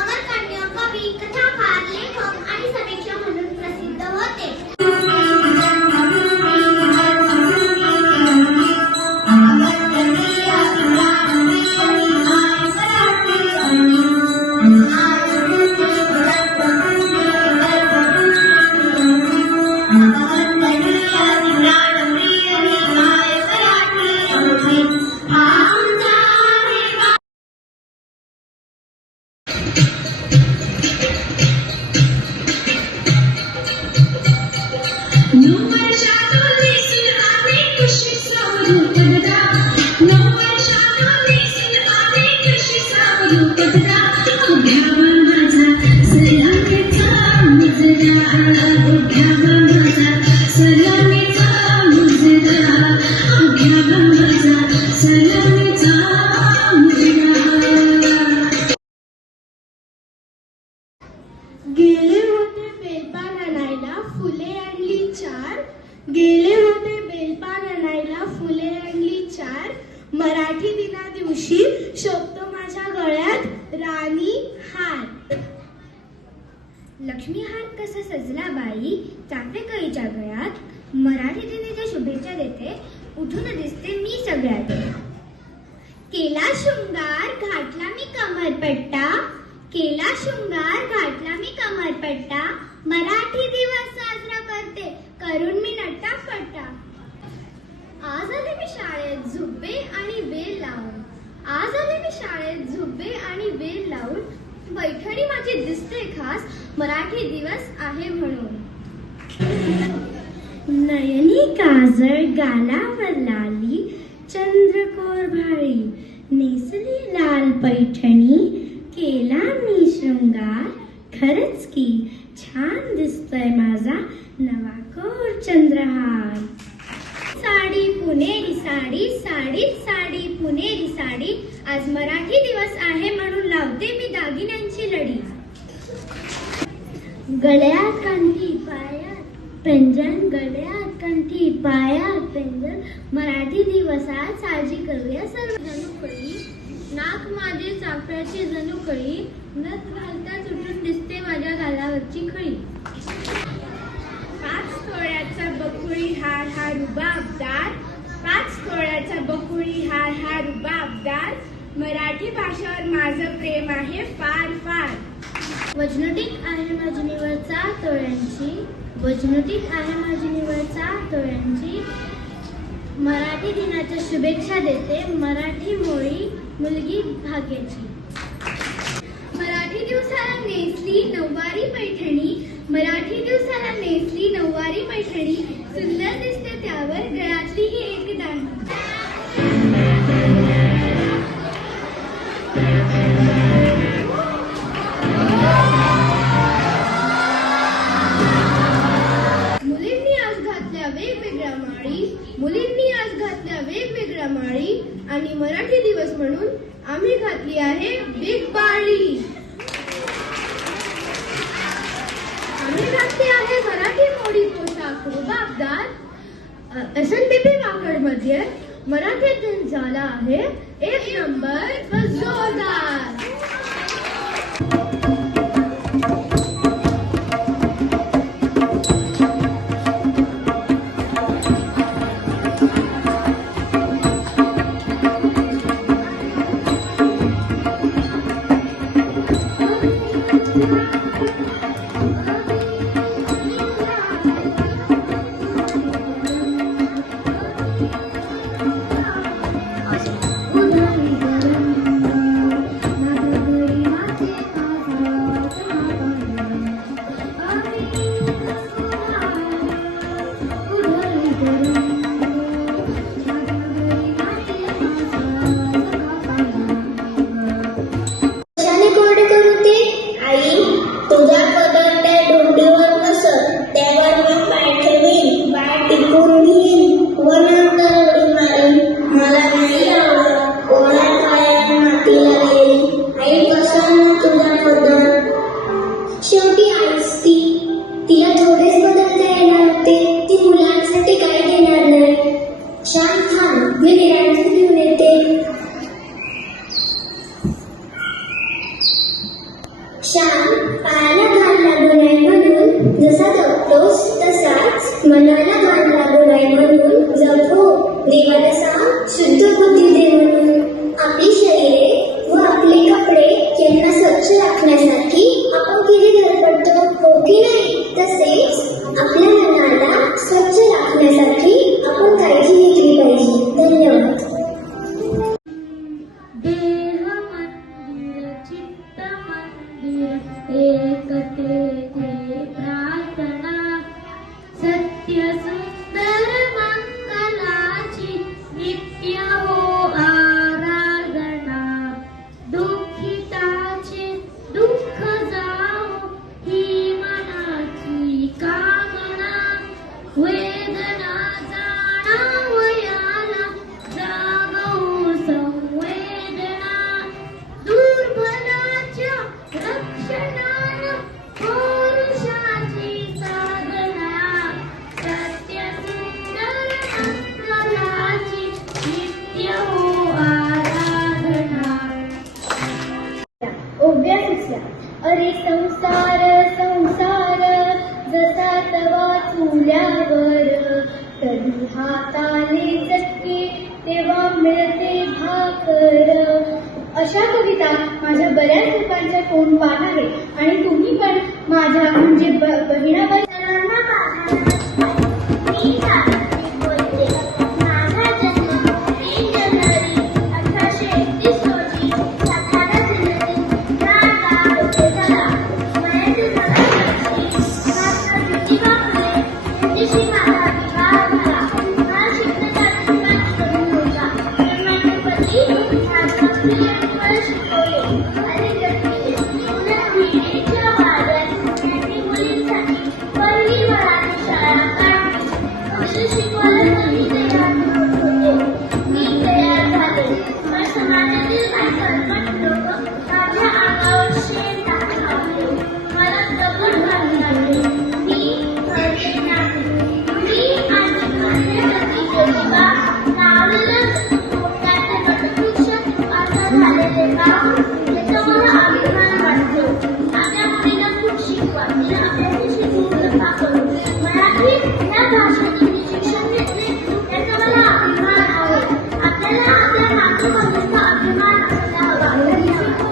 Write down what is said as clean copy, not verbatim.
अमरकांड, कवी, कथाकार, लेखक आणि समीक्षक म्हणून प्रसिद्ध होते. गेले होते बेलपान आणायला फुले आणली चार. गेले होते बेलपान आणायला फुले आणली चार. मराठी दिना दिवशी शोभतो माझ्या गळ्यात राणी हार. लक्ष्मी हार कसा सजला बाई चाफेकळीच्या गळ्यात. मराठी दिनाच्या शुभेच्छा देते उठून दिसते मी सगळ्यात. केला शृंगार घातला मी कमरपट्टा. केला शृंगार घातला मी कमरपट्टा. मराठी दिवस साजरा करते करून मी नटाफटा. आज आले मी शाळेत झुब्बे आणि बेल लावून. आज आले मी शाळेत झुब्बे आणि बेल लावून. पैठणी माझी दिसते खास मराठी दिवस आहे म्हणून. नयनी काजळ गालावर लाली चंद्रकोर भाळी. नेसली लाल पैठणी केला मी शृंगार. खरंच की छान दिसतोय माझा नवा कोर चंद्रहार. साडी पुणेरी साडी साडीत साडी पुणेरी साडी. आज मराठी दिवस आहे म्हणून लावते मी दागिन्यांची लडी. गळ्यात कंठी पायात पैंजण. गळ्यात कंठी पायात पैंजण. मराठी दिवसात साजरी करूया सर्व जणूकळी. नाक माझे चाफ्याची जणूकळी. नथ घालता चुटून दिसते माझ्या गालावरची खळी. 5 तोळ्याचा बकुळी हार हा रुबाबदार. 5 तोळ्याचा बकुळी हार हा रुबाबदार. मराठी भाषेवर माझं प्रेम आहे फार फार. वजनटीक आहे माझी निवड 4 तोळ्यांची. वजनटीक आहे माझी निवड 4 तोळ्यांची. मराठी दिनाच्या शुभेच्छा देते मराठी मोळी मुलगी भाग्याची. मराठी दिवसाला नेसली नऊवारी पैठणी. मराठी दिवसाला नेसली नऊवारी पैठणी. सुंदर दिसते त्यावर गळ्यातली ही एक दांडी. मुलींनी आज घातल्या वेगवेगळ्या माळी. मुलींनी आज घातल्या वेगवेगळ्या माळी. आणि मराठी दिवस म्हणून आम्ही घातली आहे बिग बाळी. आम्ही घातली आहे मराठी मोडी पोशाख रुबाबदार. SNBP वाकड मध्ये मराठीतून झाला आहे 1 नंबर व जोरदार. कोरडे करू ते आई श्याम पायाला घाण लागू नये म्हणून जसा जगतोस तसाच मनाला घाण लागू नये म्हणून जगो. देवाला सांग शुद्ध बुद्धी दे म्हणून. आपली शरीरे व आपले कपडे यांना स्वच्छ राखण्यासाठी आपण किती धडपडतो, हो की नाही? तसेच आपल्या मनाला स्वच्छ राखण्यासाठी आपण काळजी घेतली पाहिजे. धन्यवाद. देह मंदिर चित्त मंदिर एकतेथे प्रार्थना सत्य सुंदर मंगलाची नित्य हो आराधना. दुःखिताचे दुःख जाओ ही मनाची कामना. वेदना जाणावयाला जागो संवेदना. दुर्बलाच्या रक्षणाला पौरुषाची साधना. सत्य सुंदर मंगलाची नित्य हो आराधना. ओव्या सुचल्या. अरे संसार संसार जसा तवा चुल्यावर, कधी हाताने चटके तेव्हा मिळते भाकर. अशा कविता माझ्या बऱ्याच लोकांच्या फोन पाठ आहे आणि तुम्ही पण माझ्या म्हणजे बहिणाबाई मी बोलते. माझा जन्म 3 जानेवारी 1831 रोजी सातारा जिल्ह्यातील राहता येथे झाला. वयाचे 12 वर्षी माता ज्योतिबा फुले यांच्याशी माझा विवाह झाला. मला शिकण्याचा अजिबात कमी होता, पण माझे पती माझा प्रिय मला शिकवले आणि मुलीच्या वाड्यात त्यांनी मुलींसाठी पहिली मराठी शाळा काढली. अक्षर शिकवायला तरी तयार होते. मी तयार झाले, पण समाजातील काही कर्मठ लोक माझ्या अंगावर शेण टाकून लागले. मला दगड घालू लागले. मी कळले नाही. मी आणि माझे पती ज्योतिबा नावलेलं मोठ्याचे वटवृक्ष आता झालेले गाव, याचा मला अभिमान वाटतो. आपल्या मुलीला खूप शिकवा, तिला आपल्याशी शिकवू नका करू. मराठी या भाषेतून शिक्षण घेतले याचा मला अभिमान आहे. आपल्याला आपल्या मातृभाषेचा अभिमान असायला हवा. धन्यवाद.